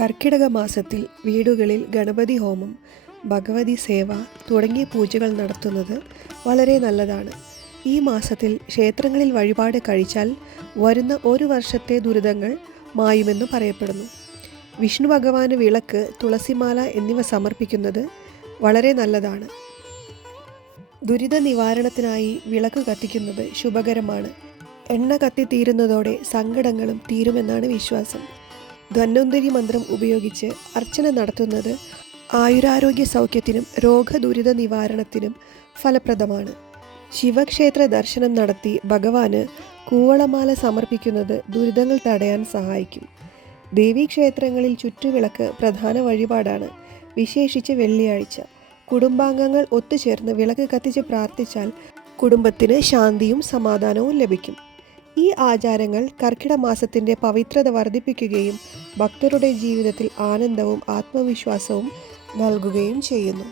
കർക്കിടക മാസത്തിൽ വീടുകളിൽ ഗണപതി ഹോമം ഭഗവതി സേവ തുടങ്ങിയ പൂജകൾ നടത്തുന്നത് വളരെ നല്ലതാണ്. ഈ മാസത്തിൽ ക്ഷേത്രങ്ങളിൽ വഴിപാട് കഴിച്ചാൽ വരുന്ന ഒരു വർഷത്തെ ദുരിതങ്ങൾ മായുമെന്ന് പറയപ്പെടുന്നു. വിഷ്ണു ഭഗവാന് വിളക്ക് തുളസിമാല എന്നിവ സമർപ്പിക്കുന്നത് വളരെ നല്ലതാണ്. ദുരിത നിവാരണത്തിനായി വിളക്ക് കത്തിക്കുന്നത് ശുഭകരമാണ്. എണ്ണ കത്തി കത്തിത്തീരുന്നതോടെ സങ്കടങ്ങളും തീരുമെന്നാണ് വിശ്വാസം. ധന്വന്തരി മന്ത്രം ഉപയോഗിച്ച് അർച്ചന നടത്തുന്നത് ആയുരാരോഗ്യ സൗഖ്യത്തിനും രോഗദുരിത നിവാരണത്തിനും ഫലപ്രദമാണ്. ശിവക്ഷേത്ര ദർശനം നടത്തി ഭഗവാന് കൂവളമാല സമർപ്പിക്കുന്നത് ദുരിതങ്ങൾ തടയാൻ സഹായിക്കും. ദേവീക്ഷേത്രങ്ങളിൽ ചുറ്റുവിളക്ക് പ്രധാന വഴിപാടാണ്. വിശേഷിച്ച് വെള്ളിയാഴ്ച കുടുംബാംഗങ്ങൾ ഒത്തുചേർന്ന് വിളക്ക് കത്തിച്ച് പ്രാർത്ഥിച്ചാൽ കുടുംബത്തിന് ശാന്തിയും സമാധാനവും ലഭിക്കും. ഈ ആചാരങ്ങൾ കർക്കിട മാസത്തിന്റെ പവിത്രത വർദ്ധിപ്പിക്കുകയും ഭക്തരുടെ ജീവിതത്തിൽ ആനന്ദവും ആത്മവിശ്വാസവും നൽകുകയും ചെയ്യുന്നു.